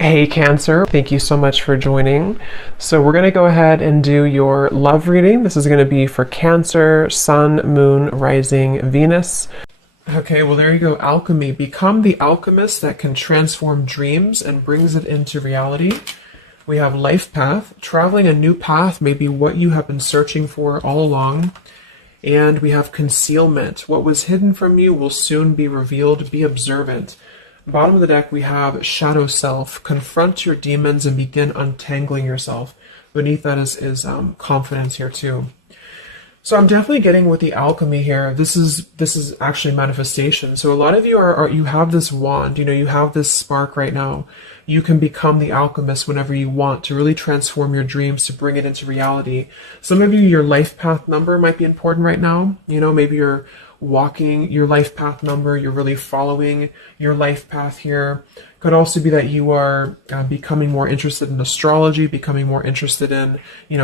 Hey Cancer, thank you so much for joining. So we're going to go ahead and do your love reading. This is going to be for Cancer, Sun, Moon, Rising, Venus. Okay, well there you go. Alchemy. Become the alchemist that can transform dreams and brings it into reality. We have life path. Traveling a new path may be what you have been searching for all along. And we have concealment. What was hidden from you will soon be revealed. Be observant. Bottom of the deck, we have shadow self. Confront your demons and begin untangling yourself. Beneath that is confidence here too. So I'm definitely getting with the alchemy here. This is actually manifestation. So a lot of you you have this wand, you have this spark right now. You can become the alchemist whenever you want to really transform your dreams, to bring it into reality. Some of you, your life path number might be important right now. Maybe you're walking your life path number, you're really following your life path here. Could also be that you are becoming more interested in astrology, becoming more interested in,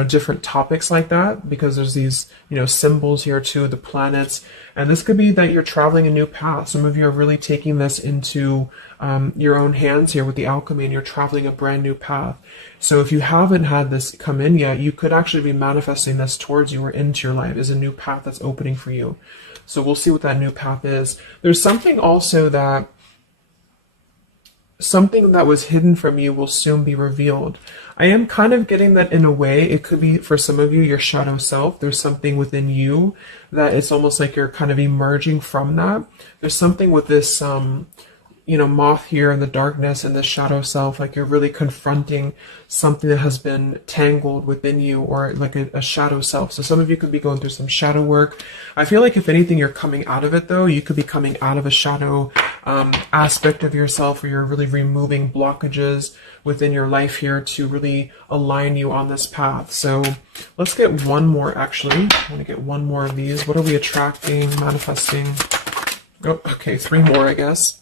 different topics like that, because there's these, symbols here too, the planets. And this could be that you're traveling a new path. Some of you are really taking this into your own hands here with the alchemy, and you're traveling a brand new path. So if you haven't had this come in yet, you could actually be manifesting this towards you or into your life as a new path that's opening for you. So we'll see what that new path is. There's something also that something that was hidden from you will soon be revealed. I am kind of getting that in a way. It could be for some of you, your shadow self. There's something within you that it's almost like you're kind of emerging from that. There's something with this moth here in the darkness and the shadow self, like you're really confronting something that has been tangled within you, or like a shadow self. So some of you could be going through some shadow work. I feel like if anything, you're coming out of it though. You could be coming out of a shadow aspect of yourself, where you're really removing blockages within your life here to really align you on this path. So let's get one more actually. I want to get one more of these. What are we attracting, manifesting? Oh, okay, three more, I guess.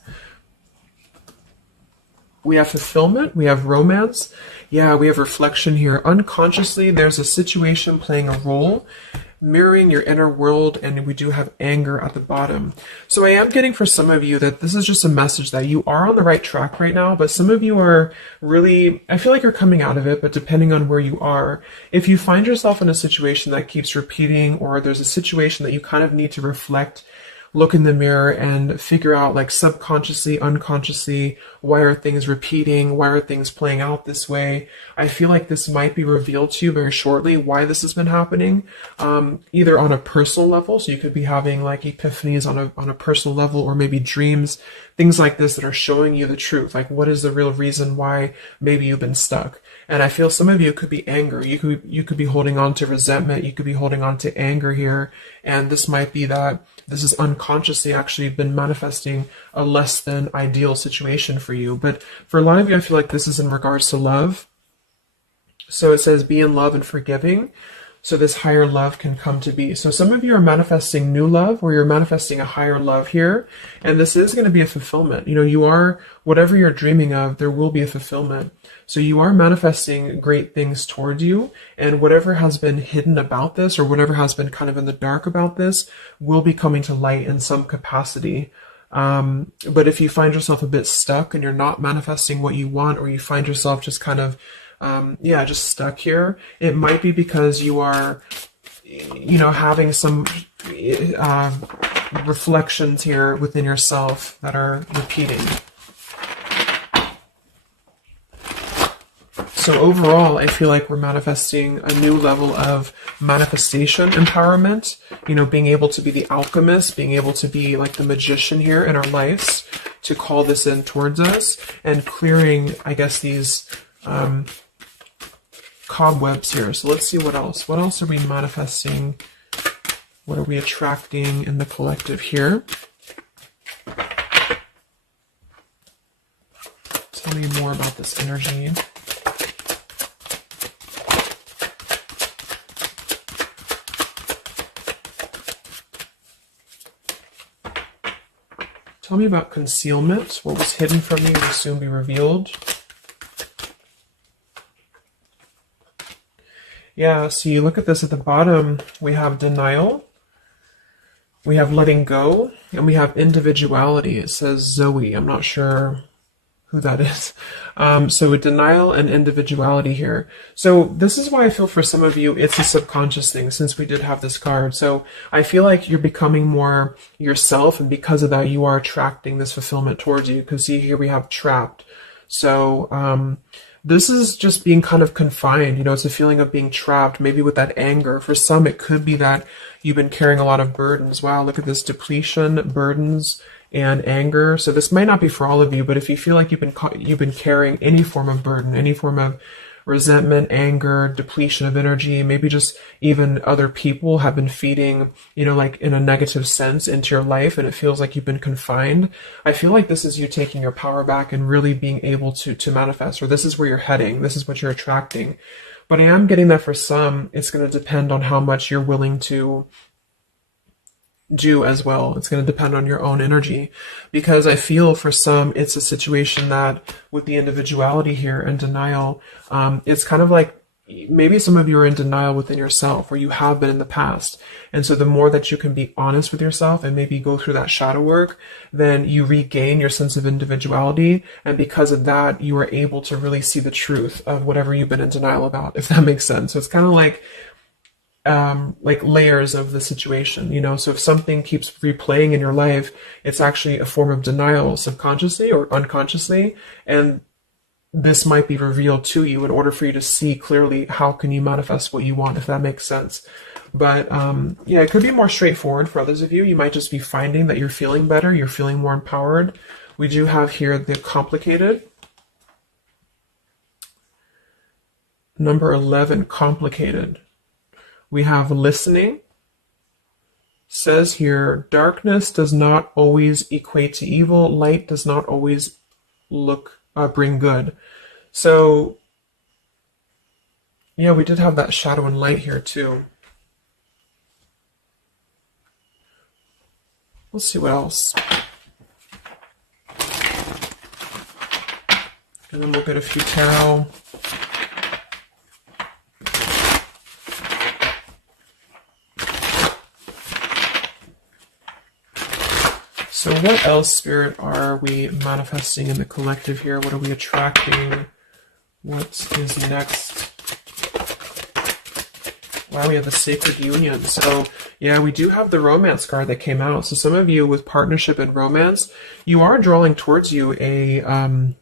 We have fulfillment, we have romance, yeah, we have reflection here. Unconsciously, there's a situation playing a role, mirroring your inner world, and we do have anger at the bottom. So I am getting for some of you that this is just a message that you are on the right track right now, but some of you are really, I feel like you're coming out of it, but depending on where you are, if you find yourself in a situation that keeps repeating, or there's a situation that you kind of need to reflect, look in the mirror and figure out, like, subconsciously, unconsciously, why are things repeating? Why are things playing out this way? I feel like this might be revealed to you very shortly why this has been happening, either on a personal level. So you could be having like epiphanies on a personal level, or maybe dreams, things like this that are showing you the truth. Like, what is the real reason why maybe you've been stuck? And I feel some of you could be anger. You could be holding on to resentment. You could be holding on to anger here. And this might be that this is unconsciously actually been manifesting a less than ideal situation for you. But for a lot of you, I feel like this is in regards to love. So it says, be in love and forgiving, so this higher love can come to be. So some of you are manifesting new love, or you're manifesting a higher love here. And this is going to be a fulfillment. You are, whatever you're dreaming of, there will be a fulfillment. So you are manifesting great things towards you, and whatever has been hidden about this, or whatever has been kind of in the dark about this, will be coming to light in some capacity. But if you find yourself a bit stuck and you're not manifesting what you want, or you find yourself just kind of just stuck here, it might be because you are, having some reflections here within yourself that are repeating. So overall, I feel like we're manifesting a new level of manifestation empowerment, being able to be the alchemist, being able to be like the magician here in our lives, to call this in towards us, and clearing, I guess, these cobwebs here. So let's see what else. What else are we manifesting? What are we attracting in the collective here? Tell me more about this energy. Tell me about concealment. What was hidden from you will soon be revealed. Yeah, so you look at this at the bottom, we have denial, we have letting go, and we have individuality. It says Zoe. I'm not sure who that is. So denial and individuality here. So this is why I feel for some of you, it's a subconscious thing since we did have this card. So I feel like you're becoming more yourself, and because of that, you are attracting this fulfillment towards you. Because see, here we have trapped. So this is just being kind of confined. You know, it's a feeling of being trapped, maybe with that anger. For some, it could be that you've been carrying a lot of burdens. Wow, look at this depletion, burdens, and anger. So this might not be for all of you, but if you feel like you've been carrying any form of burden, any form of resentment, anger, depletion of energy, maybe just even other people have been feeding, you know, like in a negative sense into your life, and it feels like you've been confined. I feel like this is you taking your power back and really being able to manifest, or this is where you're heading. This is what you're attracting. But I am getting that for some, it's going to depend on how much you're willing to do as well. It's going to depend on your own energy, because I feel for some it's a situation that with the individuality here and denial, it's kind of like maybe some of you are in denial within yourself, or you have been in the past. And so the more that you can be honest with yourself and maybe go through that shadow work, then you regain your sense of individuality. And because of that, you are able to really see the truth of whatever you've been in denial about, if that makes sense. So it's kind of like layers of the situation, you know. So if something keeps replaying in your life, it's actually a form of denial subconsciously or unconsciously, and this might be revealed to you in order for you to see clearly how can you manifest what you want, if that makes sense. But yeah, it could be more straightforward for others of you. You might just be finding that you're feeling better, you're feeling more empowered. We do have here the complicated. Number 11, complicated. We have listening. Says here, darkness does not always equate to evil. Light does not always bring good. So, yeah, we did have that shadow and light here too. Let's see what else. And then we'll get a few tarot. So what else, Spirit, are we manifesting in the collective here? What are we attracting? What is next? Wow, we have a sacred union. So yeah, we do have the romance card that came out. So some of you with partnership and romance, you are drawing towards you a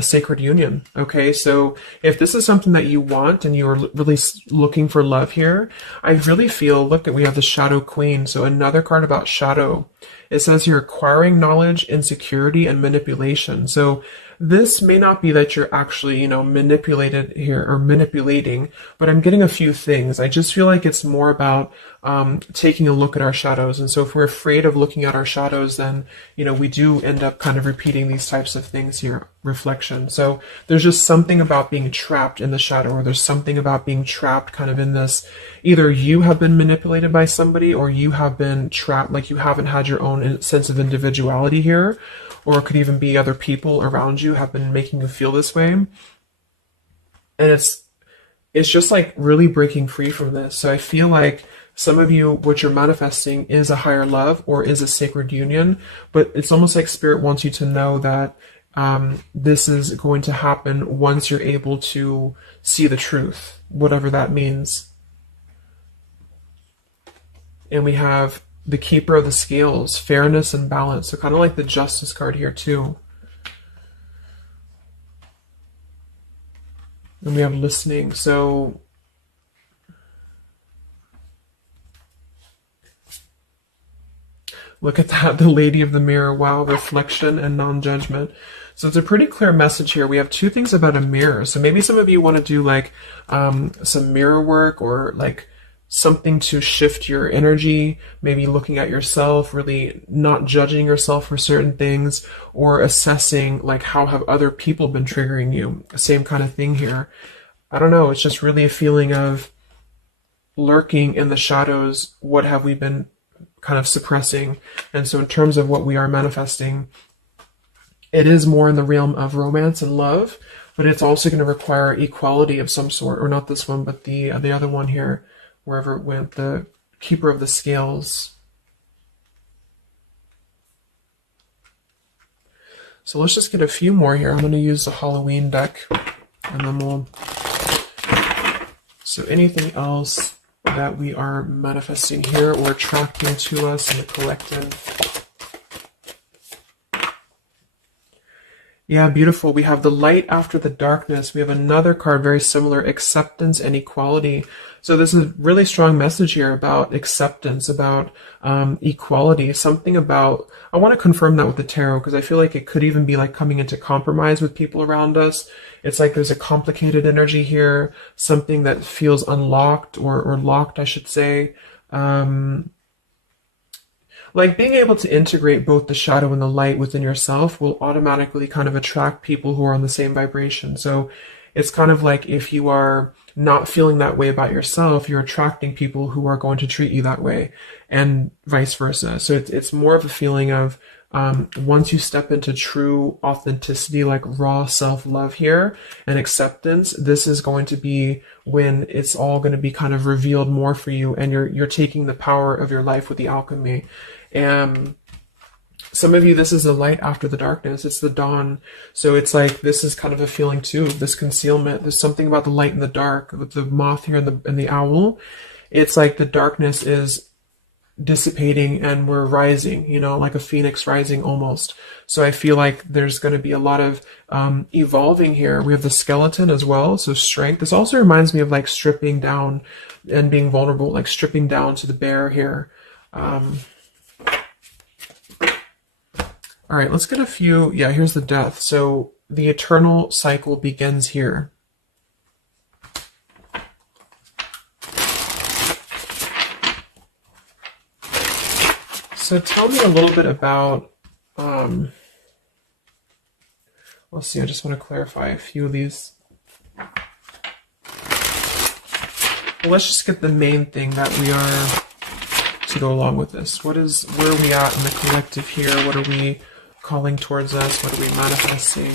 sacred union. Okay, so if this is something that you want and you're really looking for love here, I really feel, look, we have the Shadow Queen. So another card about shadow. It says you're acquiring knowledge, insecurity, and manipulation. So this may not be that you're actually, you know, manipulated here or manipulating, but I'm getting a few things. I just feel like it's more about taking a look at our shadows. And so if we're afraid of looking at our shadows, then, you know, we do end up kind of repeating these types of things here, reflection. So there's just something about being trapped in the shadow, or there's something about being trapped kind of in this, either you have been manipulated by somebody, or you have been trapped, like you haven't had your own sense of individuality here, or it could even be other people around you have been making you feel this way. And it's just like really breaking free from this. So I feel like some of you, what you're manifesting is a higher love or is a sacred union, but it's almost like Spirit wants you to know that this is going to happen once you're able to see the truth, whatever that means. And we have the Keeper of the Scales, fairness and balance. So kind of like the Justice card here too. And we have listening. So look at that, the Lady of the Mirror. Wow, reflection and non-judgment. So it's a pretty clear message here. We have two things about a mirror. So maybe some of you want to do like some mirror work, or like something to shift your energy, maybe looking at yourself, really not judging yourself for certain things, or assessing like how have other people been triggering you. Same kind of thing here. I don't know, it's just really a feeling of lurking in the shadows. What have we been kind of suppressing? And so in terms of what we are manifesting, it is more in the realm of romance and love, but it's also going to require equality of some sort, or not this one, but the other one here, wherever it went, the Keeper of the Scales. So let's just get a few more here. I'm going to use the Halloween deck, and then we'll... So anything else that we are manifesting here or attracting to us in the collective? Yeah, beautiful. We have the light after the darkness. We have another card very similar, acceptance and equality. So this is a really strong message here about acceptance, about equality, something about, I want to confirm that with the tarot because I feel like it could even be like coming into compromise with people around us. It's like there's a complicated energy here, something that feels unlocked or locked, I should say. Like being able to integrate both the shadow and the light within yourself will automatically kind of attract people who are on the same vibration. So it's kind of like if you are not feeling that way about yourself, you're attracting people who are going to treat you that way, and vice versa. So it's more of a feeling of once you step into true authenticity, like raw self-love here and acceptance, this is going to be when it's all going to be kind of revealed more for you, and you're taking the power of your life with the alchemy. And some of you, this is the light after the darkness. It's the dawn. So it's like, this is kind of a feeling too, this concealment. There's something about the light and the dark with the moth here and the owl. It's like the darkness is dissipating and we're rising, you know, like a phoenix rising almost. So I feel like there's going to be a lot of evolving here. We have the skeleton as well. So strength. This also reminds me of like stripping down and being vulnerable, like stripping down to the bare here. All right, let's get a few. Yeah, here's the death. So the eternal cycle begins here. So tell me a little bit about, let's see, I just want to clarify a few of these. Well, let's just get the main thing that we are to go along with this. Where are we at in the collective here? What are we calling towards us? What are we manifesting?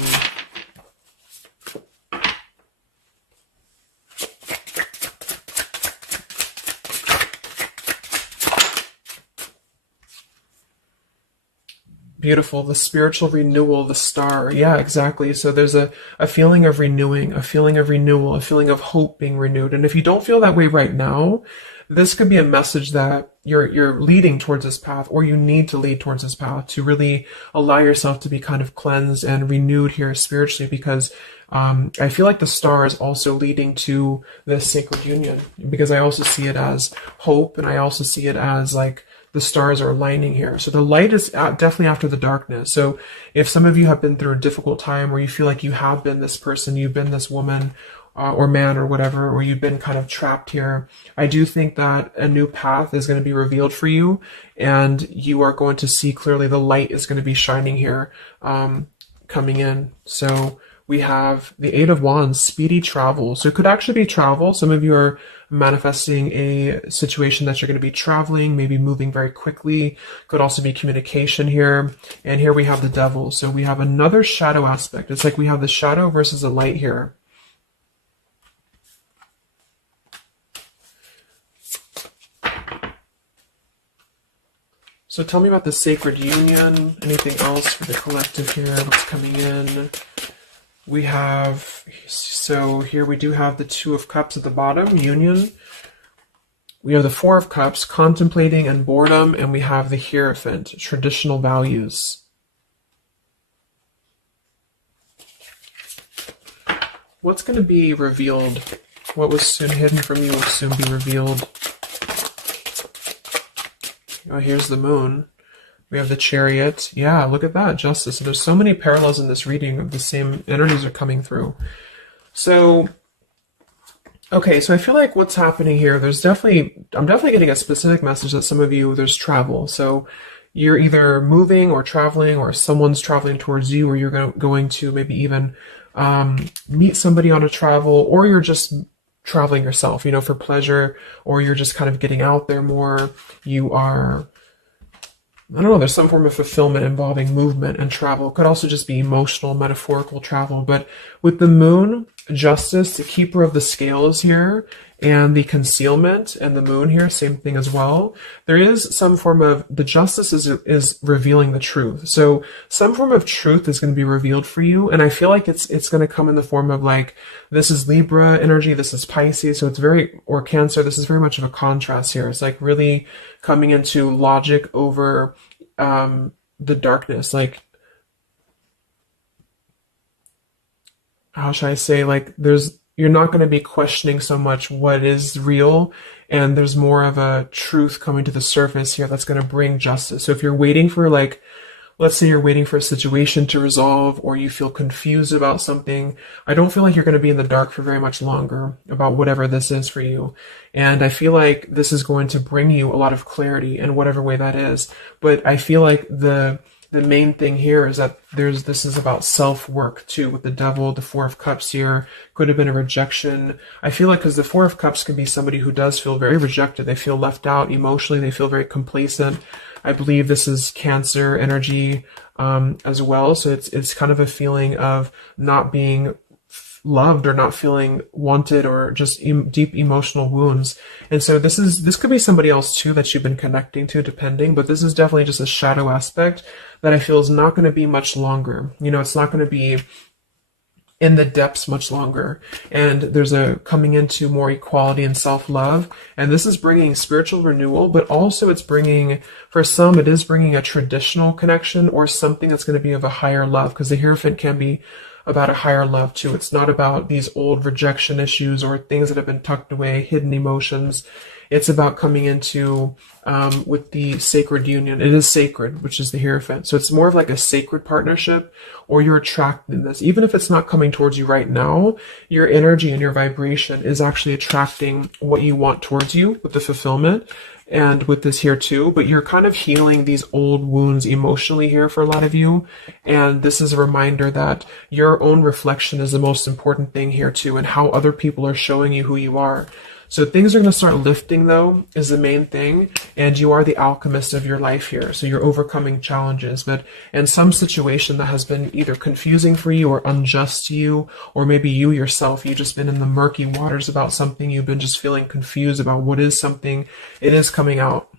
Beautiful. The spiritual renewal, the star. Yeah, exactly. So there's a feeling of renewing, a feeling of renewal, a feeling of hope being renewed. And if you don't feel that way right now, this could be a message that you're leading towards this path, or you need to lead towards this path to really allow yourself to be kind of cleansed and renewed here spiritually, because I feel like the star is also leading to this sacred union, because I also see it as hope, and I also see it as like the stars are aligning here. So the light is definitely after the darkness. So if some of you have been through a difficult time where you feel like you have been this person, you've been this woman or man or whatever, or you've been kind of trapped here, I do think that a new path is going to be revealed for you, and you are going to see clearly. The light is going to be shining here, coming in. So we have the Eight of Wands, speedy travel. So it could actually be travel. Some of you are manifesting a situation that you're going to be traveling, maybe moving very quickly. Could also be communication here. And here we have the Devil. So we have another shadow aspect. It's like we have the shadow versus the light here. So tell me about the sacred union. Anything else for the collective here? What's coming in? We have, so here we do have the Two of Cups at the bottom, union. We have the Four of Cups, contemplating and boredom, and we have the Hierophant, traditional values. What's going to be revealed? What was soon hidden from you will soon be revealed. Oh, here's the Moon. We have the Chariot. Yeah, look at that, Justice. So there's so many parallels in this reading of the same energies are coming through. So, okay, so I feel like what's happening here, I'm definitely getting a specific message that some of you, there's travel. So you're either moving or traveling, or someone's traveling towards you, or you're going to maybe even meet somebody on a travel, or you're just traveling yourself, you know, for pleasure, or you're just kind of getting out there more. You are, I don't know, there's some form of fulfillment involving movement and travel. It could also just be emotional, metaphorical travel. But with the Moon, Justice, the keeper of the scales here, and the concealment, and the moon here, same thing as well. There is some form of, the justice is revealing the truth. So some form of truth is going to be revealed for you, and I feel like it's going to come in the form of like, this is Libra energy, this is Pisces, so it's very, or Cancer, this is very much of a contrast here. It's like really coming into logic over the darkness, like, how should I say, like you're not going to be questioning so much what is real, and there's more of a truth coming to the surface here that's going to bring justice. So if you're waiting for, like, let's say you're waiting for a situation to resolve, or you feel confused about something, I don't feel like you're going to be in the dark for very much longer about whatever this is for you. And I feel like this is going to bring you a lot of clarity in whatever way that is. But I feel like the main thing here is that this is about self-work too, with the devil, the Four of Cups here, could have been a rejection. I feel like, because the Four of Cups can be somebody who does feel very rejected. They feel left out emotionally. They feel very complacent. I believe this is Cancer energy as well. So it's kind of a feeling of not being loved, or not feeling wanted, or just deep emotional wounds. And so this could be somebody else too that you've been connecting to, depending, but this is definitely just a shadow aspect that I feel is not going to be much longer. You know, it's not going to be in the depths much longer. And there's a coming into more equality and self-love. And this is bringing spiritual renewal, but also it's bringing, for some, it is bringing a traditional connection, or something that's going to be of a higher love, because the Hierophant can be about a higher love too. It's not about these old rejection issues or things that have been tucked away, hidden emotions. It's about coming into with the sacred union. It is sacred, which is the Hierophant. So it's more of like a sacred partnership, or you're attracting this. Even if it's not coming towards you right now, your energy and your vibration is actually attracting what you want towards you with the fulfillment. And with this here too, but you're kind of healing these old wounds emotionally here for a lot of you. And this is a reminder that your own reflection is the most important thing here too, and how other people are showing you who you are. So things are going to start lifting, though, is the main thing. And you are the alchemist of your life here. So you're overcoming challenges. But in some situation that has been either confusing for you or unjust to you, or maybe you yourself, you've just been in the murky waters about something. You've been just feeling confused about what is something. It is coming out.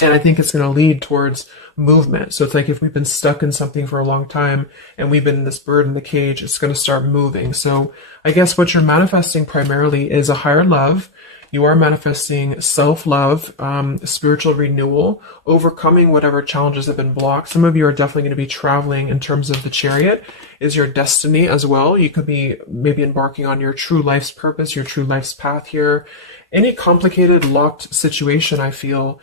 And I think it's going to lead towards movement. So it's like if we've been stuck in something for a long time and we've been in this bird in the cage, it's going to start moving. So I guess what you're manifesting primarily is a higher love. You are manifesting self-love, spiritual renewal, overcoming whatever challenges have been blocked. Some of you are definitely going to be traveling in terms of the Chariot is your destiny as well. You could be maybe embarking on your true life's purpose, your true life's path here. Any complicated, locked situation, I feel,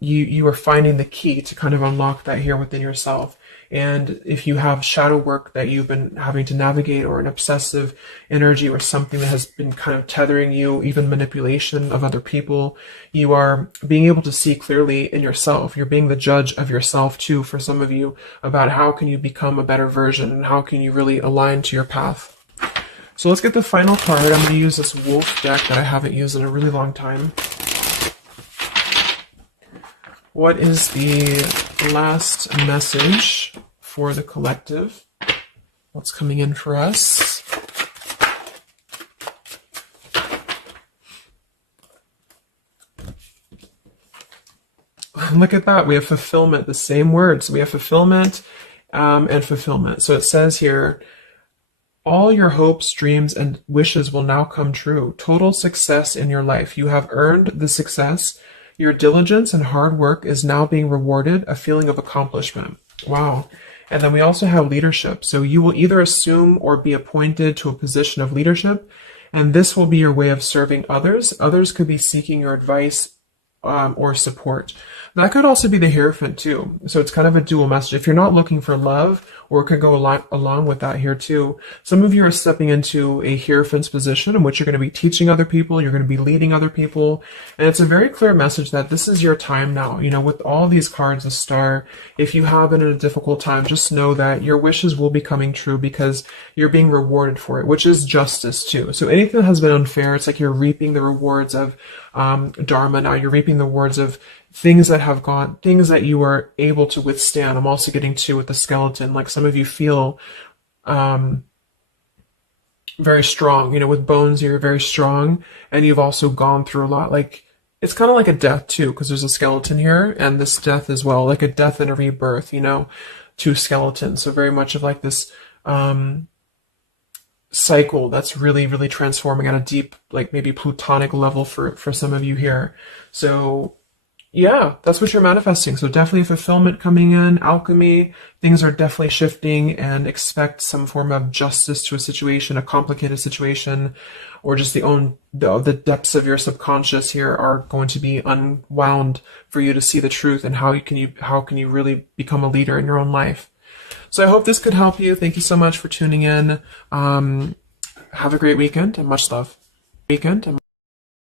you are finding the key to kind of unlock that here within yourself. And if you have shadow work that you've been having to navigate, or an obsessive energy, or something that has been kind of tethering you, even manipulation of other people, you are being able to see clearly in yourself. You're being the judge of yourself too, for some of you, about how can you become a better version, and how can you really align to your path. So let's get the final card. I'm going to use this wolf deck that I haven't used in a really long time. What is the last message for the collective? What's coming in for us? Look at that. We have fulfillment, the same words. We have fulfillment and fulfillment. So it says here, all your hopes, dreams, and wishes will now come true. Total success in your life. You have earned the success. Your diligence and hard work is now being rewarded, a feeling of accomplishment. Wow. And then we also have leadership. So you will either assume or be appointed to a position of leadership, and this will be your way of serving others. Others could be seeking your advice or support. That could also be the Hierophant too. So it's kind of a dual message. If you're not looking for love, or it could go along with that here too. Some of you are stepping into a Hierophant's position in which you're going to be teaching other people, you're going to be leading other people. And it's a very clear message that this is your time now. You know, with all these cards, a star, if you have been in a difficult time, just know that your wishes will be coming true because you're being rewarded for it, which is justice too. So anything that has been unfair, it's like you're reaping the rewards of Dharma now. You're reaping the rewards of things that have gone, things that you are able to withstand. I'm also getting to with the skeleton, like some of you feel very strong, you know, with bones, you're very strong, and you've also gone through a lot. Like, it's kind of like a death too, because there's a skeleton here, and this death as well, like a death and a rebirth, you know, two skeletons. So very much of like this cycle that's really, really transforming at a deep, like maybe plutonic level for some of you here. So yeah, that's what you're manifesting. So definitely fulfillment coming in, alchemy, things are definitely shifting, and expect some form of justice to a situation, a complicated situation, or just the depths of your subconscious here are going to be unwound for you to see the truth, and how can you really become a leader in your own life. So I hope this could help you. Thank you so much for tuning in. Have a great weekend and much love.